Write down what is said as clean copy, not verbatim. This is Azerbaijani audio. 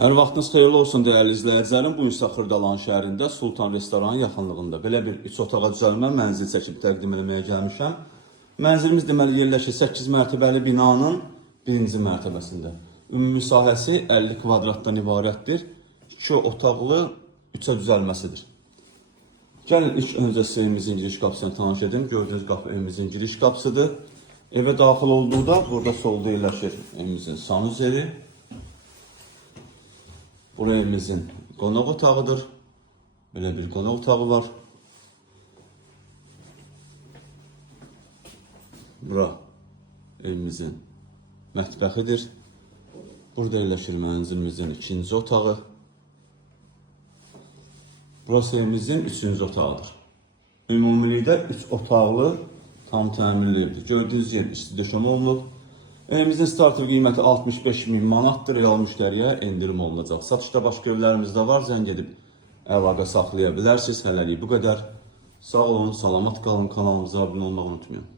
Hər vaxtınız xeyirli olsun dəyərli izləyicilərim. Bu gün Xırdalan şəhərində Sultan restoranın yaxınlığında belə bir 3 otağa düzəlmə mənzil çəkib təqdim etməyə gəlmişəm. Mənzilimiz deməli yerləşir 8 mərtəbəli binanın 1-ci mərtəbəsində. Ümumi sahəsi 50 kvadratdan ibarətdir. 2 otaqlı 3-ə düzəlməsidir. Gəlin ilk öncə sizə evimizin giriş qapısını tanış edim. Gördüyünüz qapı evimizin giriş qapısıdır. Evə daxil olduqda burada solda yerləşir evimizin sanuzeli. Bura evimizin qonaq otağıdır. Belə bir qonaq otağı var. Bura evimizin mətbəxidir. Burada yerləşir mənzilimizin ikinci otağı. Burası evimizin üçüncü otağıdır. Ümumilikdə 3 otaqlı tam təmirli evdir. Gördüyünüz yer isti döşəmə olunub. Evimizin startı qiyməti 65.000 manatdır. Real müştəriyə endirim olunacaq. Satışda başqa evlərimiz də var. Zəng edib əlaqə saxlaya bilərsiniz. Hələlik bu qədər. Sağ olun, salamat qalın. Kanalımıza abunə olmağı unutmayın.